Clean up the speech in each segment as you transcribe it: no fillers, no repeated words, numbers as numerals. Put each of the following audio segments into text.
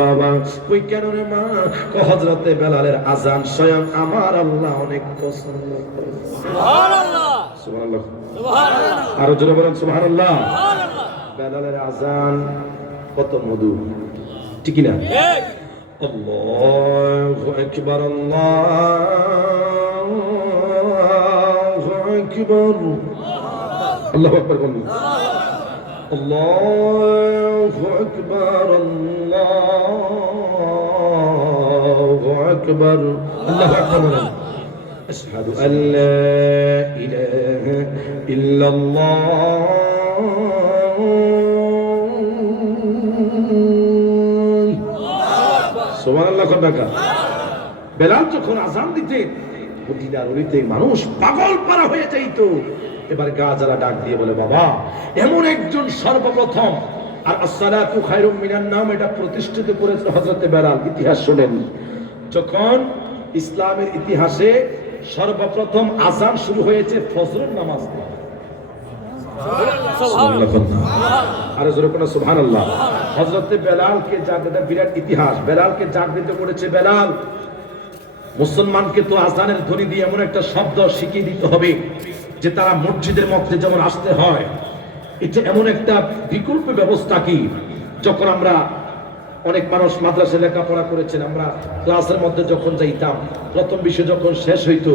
বাবা কই কেন রে মা? হযরতে বেলালের আযান স্বয়ং আমার আল্লাহ অনেক পছন্দ করে। সুবহানাল্লাহ সুবহানাল্লাহ সুবহানাল্লাহ, আরো জোরে বলেন সুবহানাল্লাহ। বেলালের আযান কত মধু, ঠিক না? ঠিক। আল্লাহু আকবার, আল্লাহু আকবার, আল্লাহু আকবার বলুন। আল্লাহু আকবার, আল্লাহু আকবার, আল্লাহু আকবার বলেন। আশহাদু আল্লা ইলাহা ইল্লাল্লাহ, সুবহানাল্লাহ। কতটা বেলাল যখন আযান দিতে মদিনার অলিতে মানুষ পাগল পারা হয়ে যাইত। এবার গাজারা ডাক দিয়ে বলে, বাবা এমন একজন সর্বপ্রথম, আর আসসালাতু খায়রুম মিনান নাওম এটা প্রতিষ্ঠিত করেছে হযরতে বেলাল। ইতিহাস শুনেন, যখন ইসলামের ইতিহাসে সর্বপ্রথম আযান শুরু হয়েছে ফজরের নামাজ দিয়ে। আরে জোরে কোন সুবহানাল্লাহ। হযরতে বেলালকে জাগতে, বিরাট ইতিহাস, বেলালকে জাগৃত করেছে বেলাল। মুসলমানকে তো আযানের ধ্বনি দিয়ে এমন একটা শব্দ শিখিয়ে দিতে হবে যে তারা মসজিদের মধ্যে যেমন আসতে হয়। এটা এমন একটা বিকল্প ব্যবস্থা কি, যখন আমরা অনেক মানুষ মাদ্রাসায় লেখাপড়া করেছেন, আমরা ক্লাসের মধ্যে যখন যাইতাম, প্রথম বিষয় যখন শেষ হইতো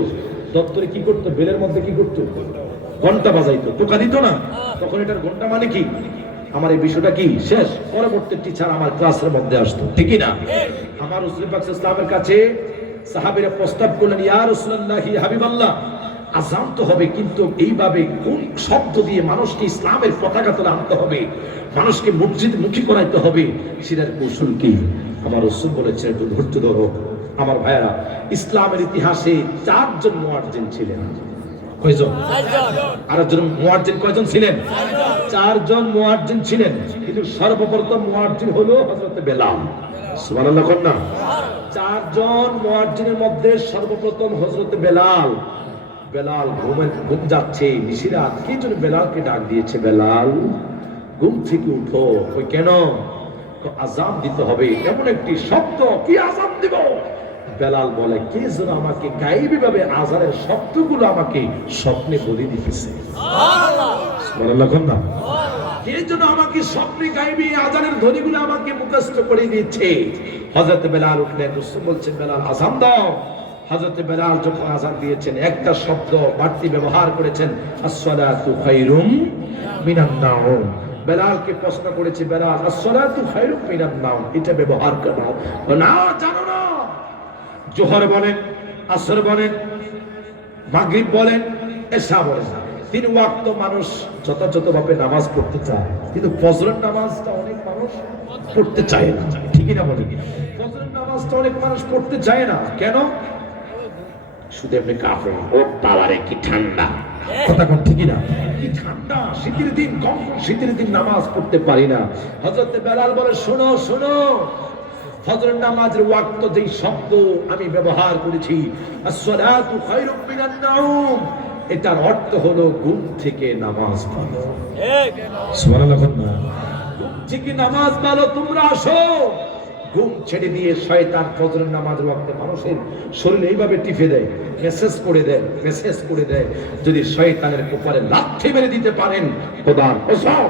দপ্তরে কি করতো, বেলের মধ্যে কি করতো, ঘন্টা বাজাইতো, টোকা দিত না? তখন এটার ঘন্টা মানে কি, আমার এই বিষয়টা কি শেষ, পরবর্তী টিচার আমার ক্লাসের মধ্যে আসতো, ঠিকই না? আমার রাসূল পাক সাল্লাল্লাহু আলাইহি ওয়াসাল্লামের কাছে সাহাবীরা প্রস্তাব করলেন, ইয়া রাসূলুল্লাহ হাবিবাল্লাহ, আযান তো হবে, কিন্তু এইভাবে কোন শব্দ দিয়ে মানুষকে ইসলামের পতাকা তোলা আনতে হবে, মানুষকে মসজিদ মুখী করাইতে হবে, সেটার কৌশল কি? আমার রাসূল বলেছেন, একটু ধৈর্য ধরো। আমার ভাইয়েরা, ইসলামের ইতিহাসে 4 জন মুয়াজ্জিন ছিলেন। কয়জন? 4 জন। আর একজন মুয়াজ্জিন কয়জন ছিলেন? 4 জন মুয়াজ্জিন ছিলেন, কিন্তু সর্বপ্রথম মুয়াজ্জিন হলো হযরতে বেলাল। সুবহানাল্লাহ কোন না? 4 জন মুয়াজ্জিনের মধ্যে সর্বপ্রথম হযরতে বেলাল। বেলাল ঘুম যাচ্ছে, নিশিরাত, কে যেন বেলালকে ডাক দিয়েছে, বেলাল ঘুম থেকে উঠো। কই কেন? আযান দিতে হবে, এমন একটি শব্দ, কি আযান দিব? বেলাল বলে, কে যেন আমাকে গায়েবী ভাবে আযানের শব্দগুলো আমাকে স্বপ্নে বলে দিতেছে। সুবহানাল্লাহ সুবহানাল্লাহ কোন না? কে যেন আমাকে স্বপ্নে গায়েবী আযানের ধ্বনিগুলো আমাকে মুখস্থ করে দিচ্ছে। হযরত বেলাল উঠলেন, রাসূল বলছেন, বেলাল আযান দাও। হযরতে বেলাল যখন আযান দিয়েছেন, একটা শব্দ বাড়তি ব্যবহার করেছেন, আসসালাতু খায়রুম মিনান নাওম। বেলালকে প্রশ্ন করেছে, বেলাল আসসালাতু খায়রুম মিনান নাওম এটা ব্যবহার করো না? জানো না? জোহর বলেন, আসর বলেন, মাগরিব বলেন, এশা বলেন, 3 ওয়াক্ত মানুষ যথাযথভাবে নামাজ পড়তে চায়, কিন্তু ফজরের নামাজটা অনেক মানুষ পড়তে চায় না, ঠিকই না বলেন? ফজরের নামাজটা অনেক মানুষ পড়তে চায় না, কেন? শুধু এমনি কাফের, ও বাবারে কি ঠান্ডা, কথা কোন, ঠিকই না? কি ঠান্ডা, শীতের দিন, কম শীতের দিন নামাজ পড়তে পারি না। হযরতে বেলাল বলে, শোনো শোনো, ফজরের নামাজের ওয়াক্ত যেই শব্দ আমি ব্যবহার করেছি, আসসালাতু খায়রুম মিনান নাওম, এটার অর্থ হলো ঘুম থেকে নামাজ পড়ো। ঠিক, সুবহানাল্লাহ। ঘুম থেকে নামাজ পড়ো, তোমরা আসো। ঘুম ছেড়ে দিয়ে শয়তান ফজরের নামাজের ওয়াক্তে মানুষের শরীরে এইভাবে টিপে দেয়, মেসেজ করে দেয়। যদি শয়তানের কপালে লাথি মেরে দিতে পারেন, খোদার কসম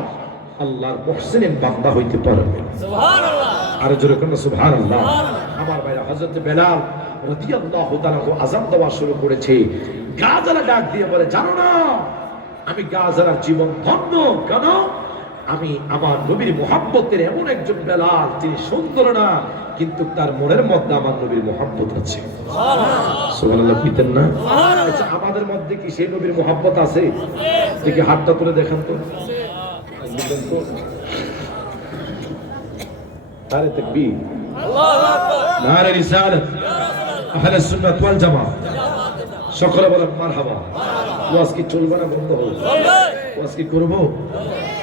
আল্লাহর মুহসিন বান্দা হইতে পারবেন। সুবহানাল্লাহ, আর জোরে কোন সুবহানাল্লাহ। আমার ভাইরা, হযরত বেলাল রাদিয়াল্লাহু তাআলা আযান দেওয়া শুরু করেছে। গাজারা ডাক দিয়ে বলে, জানো না আমি গাজারার জীবন ধন্য কেন? আমি আমার নবীর মুহাব্বতের এমন একজন বেলাল, তিনি সুন্দর না, কিন্তু তার মনের মধ্যে আমার নবীর মুহাব্বত আছে। সুবহানাল্লাহ পিতেন না? আচ্ছা, আমাদের মধ্যে কি সেই নবীর মুহাব্বত আছে? দেখি হাতটা তুলে দেখেন তো। নারে তাকবীর, আল্লাহু আকবার, নারে রিসালাত, আহলে সুন্নাত ওয়াল জামাত, সকলে বলেন মারহাবা। ওয়াজ কি চলবে না বন্ধ হবে? ওয়াজ কি করব?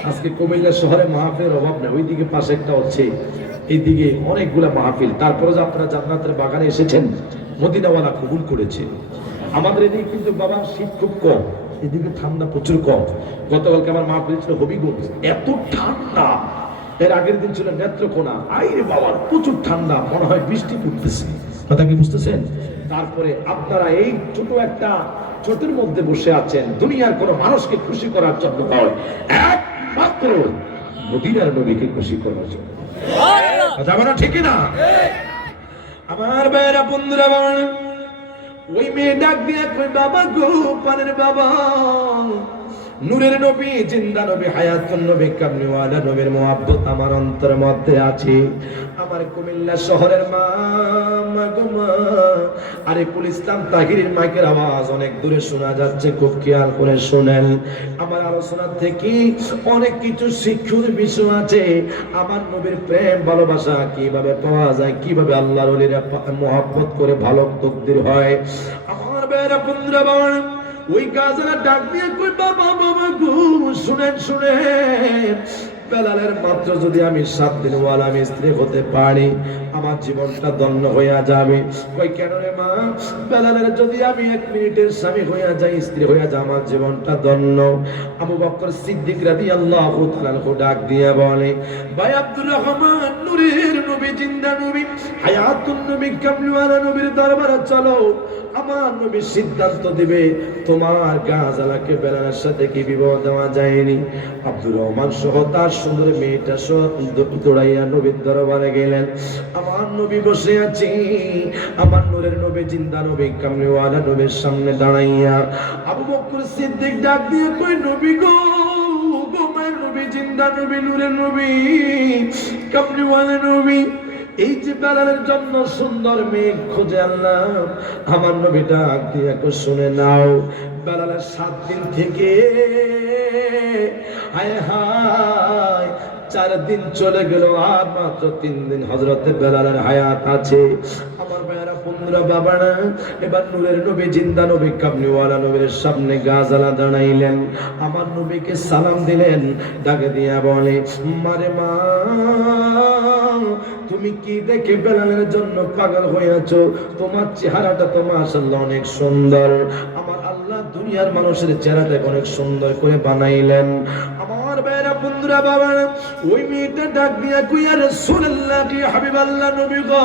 আজকে কুমিল্লা শহরে মাহফিলের অভাব নেই, ওইদিকে পাশে একটা হচ্ছে, এইদিকে অনেকগুলা মাহফিল। তারপরে যে আপনারা জান্নাতের বাগানে এসেছেন, মদিনাওয়ালা কবুল করেছে। আমাদের এদিকে কিন্তু বাবা শীত খুব কম, এদিকে ঠান্ডা প্রচুর কম। গতকালকে আমার মাহফিল ছিল হবিগঞ্জ, এত ঠান্ডা এর আগের দিন ছিল নেত্রকোনা, আইরে বাবা প্রচুর ঠান্ডা, মনে হয় বৃষ্টি পড়তেছে, কথা কি বুঝতেছেন? তারপরে আপনারা এই ছোট একটা ছোটের মধ্যে বসে আছেন দুনিয়ার কোন মানুষকে খুশি করার জন্য নয়, একমাত্র মদিনার নবীকে খুশি করার জন্য। কথা বলা ঠিক না? আমার ভাইরা বন্ধুরা, ওই মেয়ে ডাক দিয়ে কই, বাবা গো পানের বাবা, নূরের নবী, জিন্দা নবী, হায়াতুন নবী, কামলিওয়ালা নবীর মুহাব্বত আমার অন্তরের মধ্যে আছে। আমার কুমিল্লা শহরের মা, গো মা, আরিফুল ইসলাম তাহিরের মাইকের আওয়াজ অনেক দূরে শোনা যাচ্ছে, খুব খেয়াল করে শুনেন। আমার আলোচনা থেকে অনেক কিছু শিক্ষার বিষয় আছে। আমার নবীর প্রেম ভালোবাসা কিভাবে পাওয়া যায়, কিভাবে আল্লাহর ওলিরা মুহাব্বত করে ভালো তকদির হয়। আমার বেরা বন্ধুরা, ওই গাছরা ডাক দিয়ে কই, বাবা বাবা গো শুনেন শুনেন, বেলালের মাত্র যদি আমি 7 দিন ওয়ালা আমি স্ত্রী হতে পারি, আমার জীবনটা ধন্য হইয়া যাবে। কই কেন রে মা? বেলালের যদি আমি 1 মিনিটের স্বামী হইয়া যাই, স্ত্রী হইয়া যাই, আমার জীবনটা ধন্য। আবু বকর সিদ্দিক রাদিয়াল্লাহু তাআলা ডাক দিয়ে বলে, ভাই আব্দুর রহমান, নূরের নবী, জিন্দা নবী, হায়াতুন নবী, কামলিওয়ালা নবীর দরবারে চলো। আমার নবী সিদ্ধান্ত দিবে তোমার গাজালাকে বেলালের সাথে কি বিবাহ দেওয়া যায়নি। আব্দুর রহমান সহ তার সুন্দর মেয়েটা দৌড়াইয়া নবীর দরবারে গেলেন। আমার নবী বসে আছি, আমার নূরের নবী, জিন্দা নবী, কামলিওয়ালা নবীর সামনে দাঁড়াইয়া আবু বকর সিদ্দিক ডাক দিয়ে কই, নবী গো, গোমার নবী, জিন্দা নবী, নূরের নবী, কামলিওয়ালা নবী, এই যে বেলালের জন্য সুন্দর মেয়ে খুঁজে আনলাম, আমার নবী ডাক দিয়ে শুনে নাও। বেলালের 7 দিন থেকে হায় হায় 4 দিন চলে গেল, আর মাত্র 3 দিন হযরতে বেলালের হায়াত আছে। আমার ভাইরা বন্ধুরা, বাবারা, এবার নূরের নবী, জিন্দা নবী, কামলিওয়ালা নবীর সামনে গাজালা দাঁড়াইলেন। আমার নবীকে সালাম দিলেন, ডাকে দিয়া বলে, মারে মা, তুমি কি দেখে বেলালের জন্য পাগল হইয়াছো? তোমার চেহারাটা তো মাশাআল্লাহ অনেক সুন্দর। আমার আল্লাহ দুনিয়ার মানুষের চেহারাটা অনেক সুন্দর করে বানাইলেন। আমার ভাইরা বন্ধুরা, বাবা, ওই মেয়েটা ডাক দিয়া কই, ইয়া রাসূলুল্লাহ, কি হাবিবাল্লাহ নবী গো,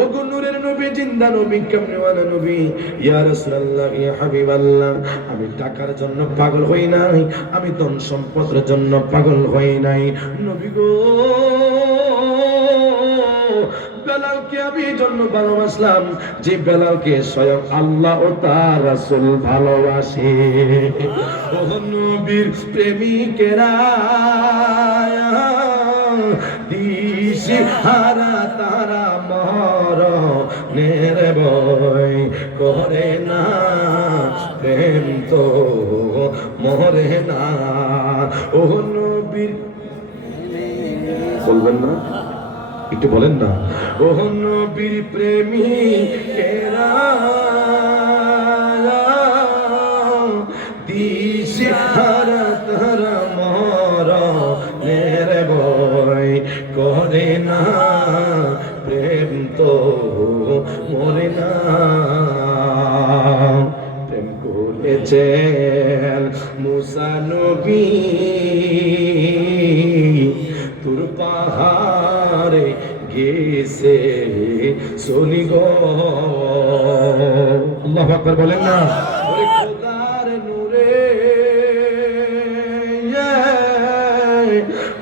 ও গো নূরের নবী, জিন্দা নবী, কামলিওয়ালা নবী, ইয়া রাসূলুল্লাহ, ইয়া হাবিবাল্লাহ, আমি টাকার জন্য পাগল হই নাই, আমি ধন সম্পদের জন্য পাগল হই নাই নবী গো। বেলালকে আমি এই জন্য ভালোবাসলাম যে বেলালকে স্বয়ং আল্লাহ ও তার রাসূল ভালোবাসে। ও নবীর প্রেমিকেরা দিশে হারা তারা মরণের ভয় করে না, প্রেম তো মরে না। ও নবীর, বলবেন না? একটু বলেন না। ও নবীর প্রেমিকেরা দিশেহারা তারা মরণের ভয় করে না, প্রেম তো মরে না। প্রেম করেছেন মুসা নবী, তুর পাহাড়ে গেছে চলি গো। আল্লাহু আকবার বলেন না। ওরে খোদার নূরে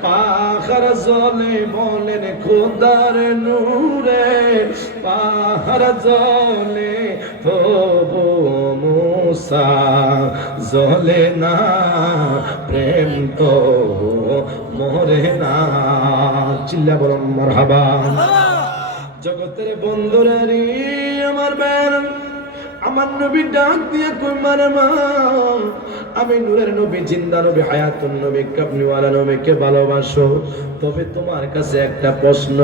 পাহাড় জ্বলে, বলেন খোদার নূরে পাহাড় জ্বলে, তবু মুসা জ্বলে না, প্রেম তো মরে না। চিল্লা বলুন মারহাবা। জগতের বন্ধুরা রে, আমার বের, আমার নবী ডাক দিয়ে কই, মারে মা, আমি নূরের নবী, জিন্দা নবী, হায়াতুন নবী, কামলিওয়ালা নবীকে ভালোবাসো, তবে তোমার কাছে একটা প্রশ্ন,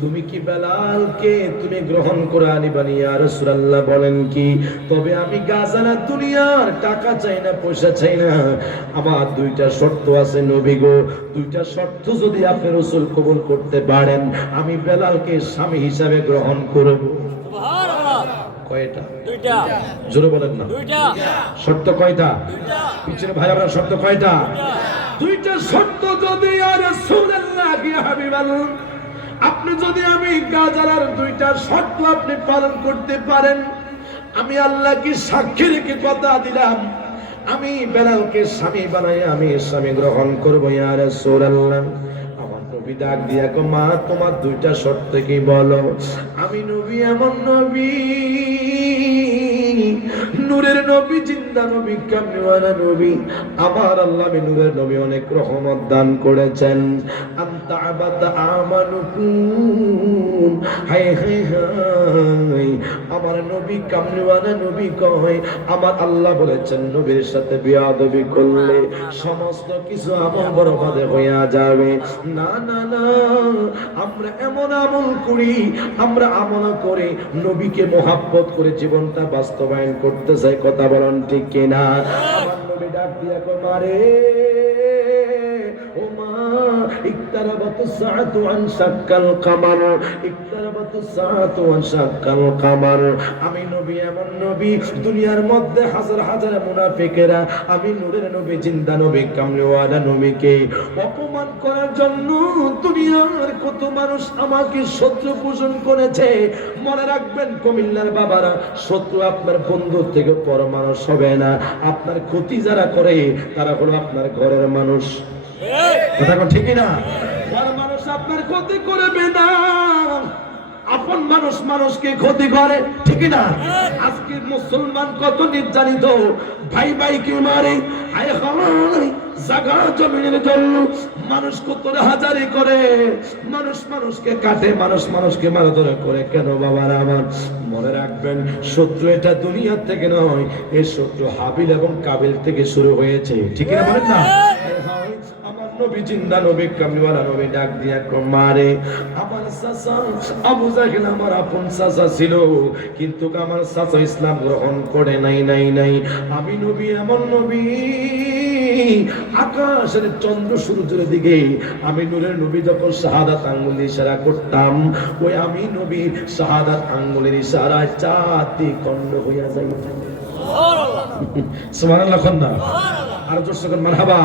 তুমি কি বেলালকে তুমি গ্রহণ করে আনিবানি? ইয়া রাসূলুল্লাহ বলেন কি? তবে আমি গাজানা দুনিয়ার টাকা চাই না, পয়সা চাই না, আমার 2টা শর্ত আছে নবী গো। 2টা শর্ত যদি আপনি রাসূল কবুল করতে পারেন, আমি বেলালকে স্বামী হিসাবে গ্রহণ করব। সুবহানাল্লাহ। কয়টা? 2টা। জোরে বলেন না। 2টা। শর্ত কয়টা? 2টা। পিছনে ভাই, আমরা শর্ত কয়টা? 2টা। 2টা শর্ত যদি ইয়া রাসূলুল্লাহ ইয়া হাবিবাল্লাহ, আপনি যদি আমি গাজালার দুইটা শর্ত আপনি পালন করতে পারেন, আমি আল্লাহ কি সাক্ষী রেখে কথা দিলাম, আমি বেলালকে স্বামী বানাই আমি স্বামী গ্রহণ করবো ইয়া রাসূলুল্লাহ। আমার নবী ডাক দিয়া কো মা তোমার দুইটা শর্ত কি বলো? আমি নবী এমন নবী, নূরের নবী, জিন্দা নবী, কামলিওয়ালা নবী, আমার আল্লাহ নূরের নবী অনেক রহমত দান করেছেন। আনতা আবাদা আমানুকুম, হায় হায় হায়, আমার নবী কামলিওয়ালা নবী কয় আমার আল্লাহ বলেছেন নবীর সাথে বেয়াদবি করলে সমস্ত কিছু আমল বরবাদ হয়ে যাবে। না না না, আমরা এমন আমল করি, আমরা আমল করে নবীকে মহব্বত করে জীবনটা বাস্তবায়ন করতে চাই। কথা বলেন ঠিক কিনা? আমার নবী ডাক দিয়া কয় মারে ও মা, ইকতারাবাতুস সাআতু আন শাক্কাল কামার, ইকতারাবাতুস সাআতু আন শাক্কাল কামার। আমি নবী এমন নবী, দুনিয়ার মধ্যে হাজার হাজার মুনাফিকেরা আমি নূরের নবী, জিন্দা নবী, কামলিওয়ালা নবীকে অপমান করার জন্য দুনিয়ার কত মানুষ আমাকে শত্রু পোষণ করেছে। মনে রাখবেন কুমিল্লার বাবারা, শত্রু আপনার বন্ধু থেকে বড় মানুষ হবে না। আপনার ক্ষতি যারা করে তারা হলো আপনার ঘরের মানুষ। কথা ঠিক না? বড় মানুষ আপনার ক্ষতি করবে না, আপন মানুষ মানুষকে ক্ষতি করে, ঠিক না? আজকে মুসলমান কত নির্যাতিত, ভাই ভাইকে মারে, হায় হায় জায়গা জমিনের জন্য মানুষ কত হাজারি করে, মানুষ মানুষকে কাটে, মানুষ মানুষকে মারধর করে। কেন বাবারা আমার? মনে রাখবেন শত্রু এটা দুনিয়া থেকে নয়, এই শত্রু হাবিল এবং কাবিল থেকে শুরু হয়েছে, ঠিক না? বলেন না? আমার নবী, জিন্দা নবী, কামলিওয়ালা নবী ডাক দিয়া মারে আমার চাচা আবু জাহেল আমার আপন চাচা ছিল, কিন্তু আমার চাচা ইসলাম গ্রহণ করে নাই। আমি নবী এমন নবী, আকাশের চন্দ্র সূর্যের দিকে আমি নূরের নবী যখন শাহাদাত আঙ্গুল ইশারা করতাম, ওই আমি নবীর শাহাদাত আঙ্গুলের ইশারায় চাঁদে খণ্ড হইয়া যাইত। সুবহানাল্লাহ। কন্যা আর জোর সে মারহাবা।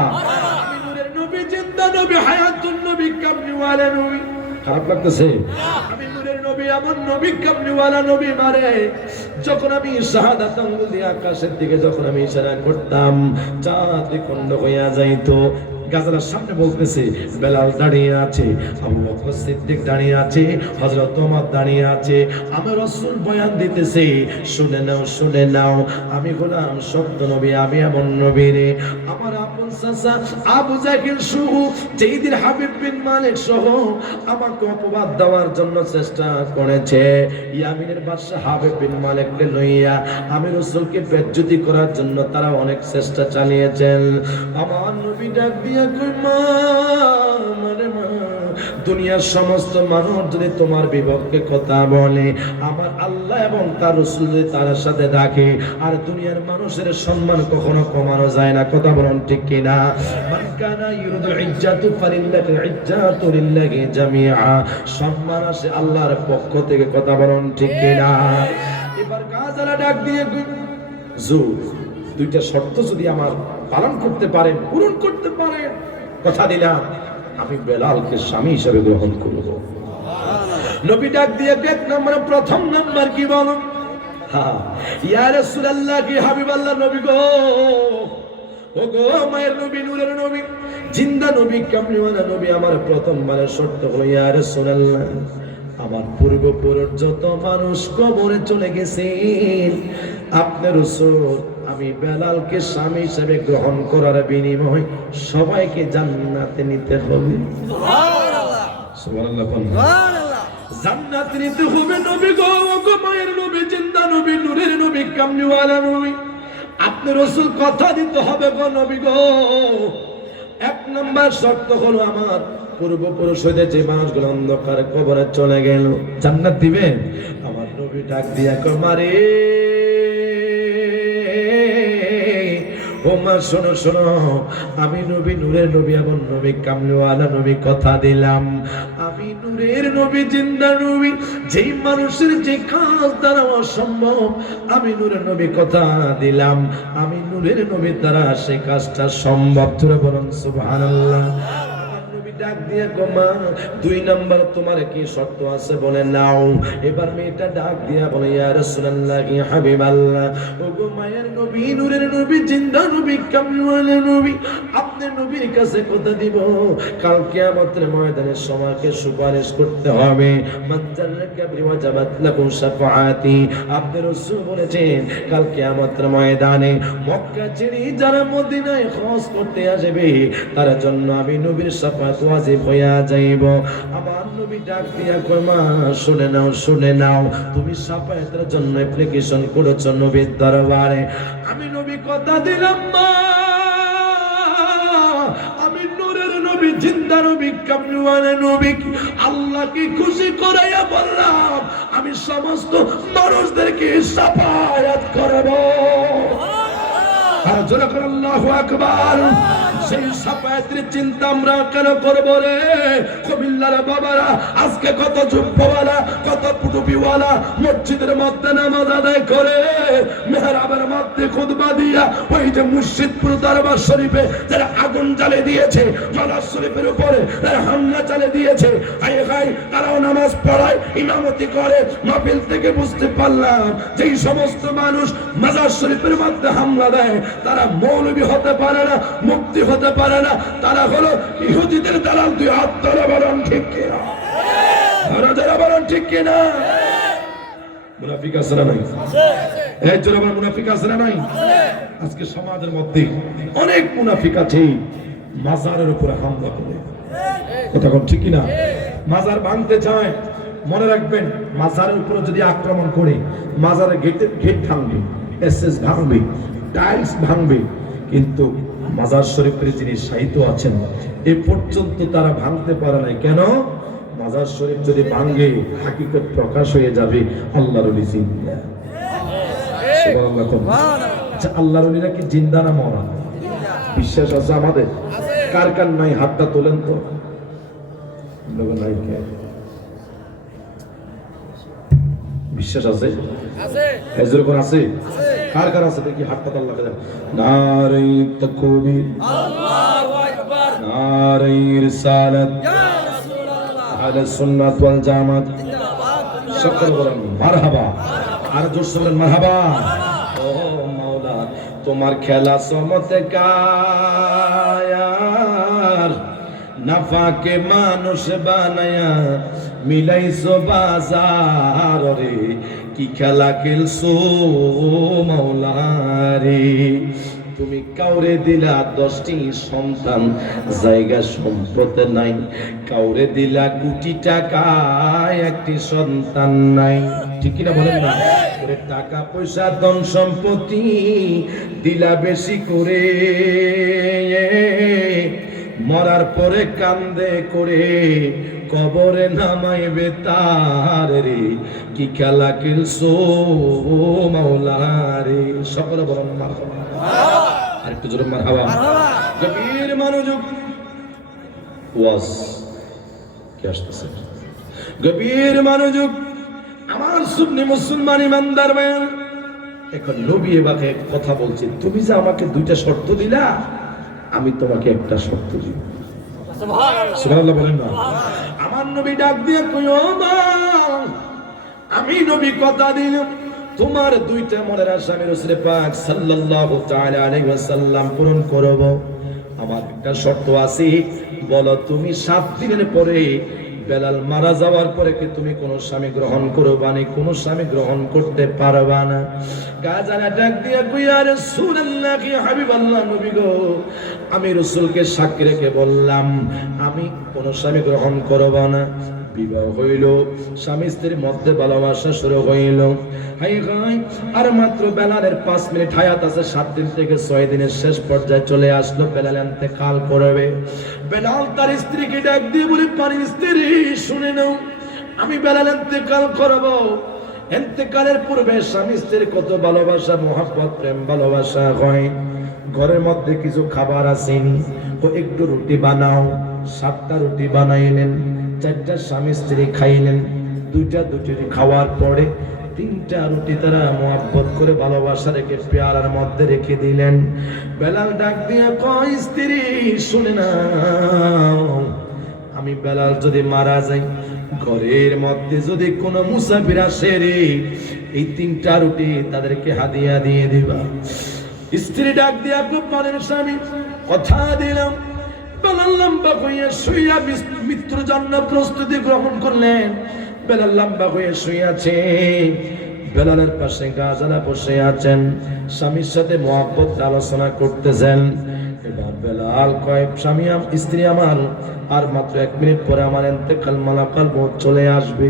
আমি নূরের নবী, জিন্দা নবী, হায়াতুন নবী, কামলিওয়ালা নবী। খারাপ লাগতেছে? আমি নূরের নবী, আমার নবী, কামলিওয়ালা নবী মারে যখন আমি শাহাদাত আঙ্গুল দিয়ে আকাশের দিকে যখন আমি ইশারা করতাম, চাঁদে খণ্ড হইয়া যাইতো। গাজালার সামনে বলতেছে, বেলাল দাঁড়িয়ে আছে, আবু বকর সিদ্দিক দাঁড়িয়ে আছে, হযরত ওমর দাঁড়িয়ে আছে, আমি রাসূল বয়ান দিতেছে, শুনে নাও শুনে নাও, আমি হলাম সত্য নবী, আমি এমন নবী রে। আমার আপন চাচা আবু জাহেল সহ, যেদিন হাবিব বিন মালিক সহ আমাকে অপবাদ দেওয়ার জন্য চেষ্টা করেছে, ইয়ামিনের বাদশা হাবিব বিন মালিককে লইয়া আমি রাসূলকে বেইজ্জতি করার জন্য তারা অনেক চেষ্টা চালিয়েছেন। আমার নবী ডাক দিয়া কই মা, মানে মা, দুনিয়ার সমস্ত মানুষ যদি তোমার বিপক্ষে কথা বলে, আমার আল্লাহ এবং তার রাসূল যদি তার সাথে রাখে, আর দুনিয়ার মানুষের সম্মান কখনো কমানো যায় না। কথা বলেন ঠিক কিনা? মান কানা ইউরিদু ইজ্জাতু ফালিল্লাহি ইজ্জাতু লিল্লাহি জামিআ, সম্মান আসে আল্লাহর পক্ষ থেকে। কথা বলেন ঠিক কিনা? এবার গাজালা ডাক দিয়ে হুজুর, দুইটা শর্ত যদি আমার পালন করতে পারেন, পূরণ করতে পারেন, কথা দিলাম আমি বেলালকে স্বামী হিসেবে গ্রহণ করব। নবী ডাক দিয়ে এক নম্বরে, প্রথম নাম্বার কি বলো? হ্যাঁ, ইয়া রাসূলুল্লাহ, কি হাবিবাল্লাহ নবী গো, ও গো মায়ের নবী, নূরের নবী, জিন্দা নবী, কামলিওয়ালা নবী, আমার প্রথমবারের শর্ত হলো ইয়া রাসূলুল্লাহ, আমার পূর্বপুরুষ যত মানুষ কবরে চলে গেছেন, আপনার রাসূল আমি বেলালকে স্বামী হিসেবে গ্রহণ করার বিনিময়ে সবাইকে জান্নাতে নিতে হবে। সুবহানাল্লাহ, সুবহানাল্লাহ, সুবহানাল্লাহ। জান্নাতে নিতে হবে নবী গো, মায়ের নবী, জিন্দা নবী, নূরের নবী, কামলিওয়ালা নবী, আপনার রাসূল কথা দিতে হবে গো নবী গো। এক নম্বর শর্ত হলো আমার পূর্বপুরুষ হইতে যে মানুষগুলো অন্ধকার কবরে চলে গেল, জান্নাত দিবেন। আমার নবী ডাক দিয়া কয় মারে ও মা, শোনো শোনো, আমি নবী, নূরের নবী, এমন নবী, কামলিওয়ালা নবী, কথা দিলাম আমি নূরের নবী, জিন্দা নবী, যেই মানুষের যে কাজ দ্বারা অসম্ভব, আমি নূরের নবী কথা দিলাম আমি নূরের নবী দ্বারা সেই কাজটা সম্ভব। তোরা বলুন সুবহানাল্লাহ। আমার নবী ডাক দিয়ে গো মা 2 নাম্বার তোমার কি শর্ত আছে বলে নাও। এবার মেয়েটা ডাক দিয়া বলে ইয়া রাসূলুল্লাহ ইয়া হাবিবাল্লাহ, ওগো মায়ের নবী, নূরের নবী, জিন্দা নবী, কামলিওয়ালা নবী, আপনার নবীর কাছে কথা দিব কাল কিয়ামতের ময়দানে সমাজকে সুপারিশ করতে হবে। মানজাল্লা কাবরি ওয়াজাবাত লাকুম শাফাআতি, আপনি রাসূল বলেছেন কাল কিয়ামতের ময়দানে মক্কা ছেড়ে যারা মদিনায় হজ করতে আসবে তার জন্য আমি নবীর শাফাআত ওয়াজিব হইয়া যাইব। আমার নবী ডাক দিয়া কয় মা শুনে নাও, শুনে নাও, তুমি শাফাআতের জন্য অ্যাপ্লিকেশন করেছো নবীর দরবারে। আমি নবী কথা দিলাম মা, আমি নূরের নবী, জিন্দা নবী, কামলিওয়ালা নবী, আল্লাহকে খুশি করাইয়া বললাম আমি সমস্ত মানুষদেরকে শাফাআত করব। আর জোরে করে আল্লাহু আকবার। সেই শাফাআতের চিন্তা আমরা কেন করব রে? কুমিল্লার বাবারা আজকে কত জুব্বাওয়ালা, কত টুপিওয়ালা মসজিদের মধ্যে নামাজ আদায় করে, মেহরাবের মধ্যে খুতবা দিয়া ওই যে মুর্শিদপুর দরবার শরীফে যারা আগুন জ্বালিয়ে দিয়েছে, মাজার শরীফের উপরে যারা হামলা চালিয়ে দিয়েছে, তারাও নামাজ পড়ায়, ইমামতি করে। মাহফিল থেকে বুঝতে পারলাম যেই সমস্ত মানুষ মাজার শরীফের মধ্যে হামলা দেয় তারা মৌলবী হতে পারে না, মুক্তি হতে পারে না, তারা হলো ইহুদিদের দালাল। দুই হাত ধরে বলেন ঠিক কিনা? ধরে বলেন ঠিক কিনা? মুনাফিক আছে না নাই? এই জোরে বলেন মুনাফিক আছে না নাই? আজকে সমাজের মধ্যে অনেক মুনাফিক আছে মাজারের উপরে হামলা করে। কথা কোন ঠিক কিনা? মাজার ভাঙতে চায়, মনে রাখবেন মাজারের উপরে যদি আক্রমণ করে মাজারের গেট ভাঙবে, এসএস ভাঙবে, টাইলস ভাঙবে, কিন্তু মাজার শরীফের যিনি সাহিত্য আছেন এ পর্যন্ত তারা ভাঙতে পারে নাই। কেন? মাজার শরীফ যদি ভাঙে হাকিকত প্রকাশ হয়ে যাবে আল্লাহর ওলি জিন্দা। আচ্ছা, আল্লাহর ওলিরা কি জিন্দা না মরা? বিশ্বাস আছে আমাদের? কার কার নাই হাতটা তোলেন তো। বিশ্বাস আছে? আছে আছে? কার কার আছে দেখি হাতটা তো আল্লাহকে দেন। নারে তাকবীর, আল্লাহু আকবার, নারে রিসালাত, ইয়া রাসূলুল্লাহ, আহলে সুন্নাত ওয়াল জামাত জিন্দাবাদ, সকলে বলেন মারহাবা। আর জোরে বলেন মারহাবা। ও মাওলা তোমার খেলা চমৎকার, নাফাকে মানুষ বানায়া মিলাইছো বাজার রে, কি খেলা খেলছো মাওলা রে। তুমি কাউরে দিলা 10টি সন্তান, জায়গা সম্পদ নাই, কাউরে দিলা কোটি টাকা, একটি সন্তান নাই। ঠিক কিনা বলেন না? ওরে টাকা পয়সা ধন সম্পত্তি দিলা বেশি করে, মরার পরে কান্দে করে কবরে নামাইবে তার রে, কি খেলা খেলছো মাওলা রে। সকলে বলেন মারহাবা। আর একটু জোরে মারহাবা। গভীর মনোযোগ, ওয়াজ কি আসতেছে? গভীর মনোযোগ আমার সুন্নি মুসলমান ইমানদার ভাই। এখন নবী এবারে কথা বলছে, তুমি যে আমাকে 2টা শর্ত দিলা, আমি তোমাকে একটা শর্ত দিব। সুবহানাল্লাহ বলেন না? আমার নবী ডাক দিয়ে কই, ও মা, আমি নবী কথা দিলাম তোমার 2টা মনের আশা আমি রাসূল পাক সাল্লাল্লাহু তাআলা আলাইহি ওয়াসাল্লাম পূরণ করব। আমার একটা শর্ত আছে, বলো তুমি 7 দিনের পরে বেলাল মারা যাওয়ার পরে কি তুমি কোন স্বামী গ্রহণ করবা না? কোন স্বামী গ্রহণ করতে পারবা না। গাজানা ডাক দিয়া কই, ইয়া রাসূলুল্লাহ, কি হাবিবাল্লাহ নবী গো, আমি রাসূলকে সাক্ষী রেখে বললাম আমি কোন স্বামী গ্রহণ করব না। বিবাহ হইল, স্বামী স্ত্রীর মধ্যে ভালোবাসা শুরু হইল। আর মাত্র বেলালের 5 মিনিট হায়াত আছে, 7 দিন থেকে 6 দিনের শেষ পর্যায়ে চলে আসলো, বেলাল ইন্তেকাল করবে। বেলাল তার স্ত্রীকে ডাক দিয়ে বলে, পানি স্ত্রী শুনে নাও, আমি বেলাল ইন্তেকাল করব। ইন্তেকালের পূর্বে স্বামী স্ত্রীর কত ভালোবাসা, মহব্বত, প্রেম ভালোবাসা হয়। ঘরের মধ্যে কিছু খাবার আসেনি, তো একটু রুটি বানাও। 7টা রুটি বানাইলেন, 4টা স্বামী স্ত্রী খাইলেন। 2টা রুটি খাওয়ার পরে 3টা রুটি তারা মহব্বত করে ভালোবাসা রেখে পেয়ারার মধ্যে রেখে দিলেন। বেলাল ডাক দিয়ে কয়, স্ত্রী শুনে নাও, আমি বেলাল যদি মারা যাই, ঘরের মধ্যে যদি কোনো মুসাফির আসে রে, এই 3টা রুটি তাদেরকে হাদিয়া দিয়ে দিবা। স্ত্রী ডাক দিয়া বলেন, স্বামী কথা দিলাম। বেলাল লম্বা হয়ে শুইয়া মৃত্যুর জন্য প্রস্তুতি গ্রহণ করলেন। বেলাল লম্বা হয়ে শুইয়াছে, বেলালের পাশে গাজালা বসে আছেন, স্বামীর সাথে মহব্বত আলোচনা করতেছেন। এবার বেলাল কয়, স্বামী স্ত্রী আমার আর মাত্র 1 মিনিট পরে আমার ইন্তেকাল, মালাকাল মউত চলে আসবে।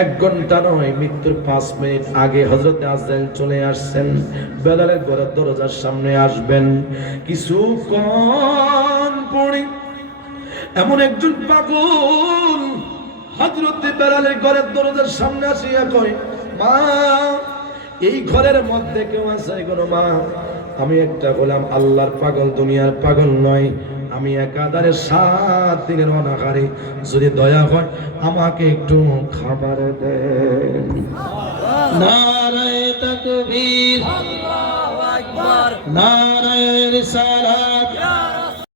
1 ঘন্টা নয়, মৃত্যুর 5 মিনিট আগে হযরতে আজরাইল চলে আসছেন। বেলালের ঘরের দরজার সামনে আসবেন। কিছুক্ষণ পরে এমন একজন পাগল হযরতে বেলালের ঘরের দরজার সামনে আসিয়া কয়, মা এই ঘরের মধ্যে কেউ আছে গো মা? আমি একটা গোলাম, আল্লাহর পাগল, দুনিয়ার পাগল নয়। আমি একাধারে 7 দিনের অনাহারে, যদি দয়া হয় আমাকে একটু খাবার দেন। নারায়ে তাকবীর, আল্লাহু আকবার, নারায়ে রিসালাত।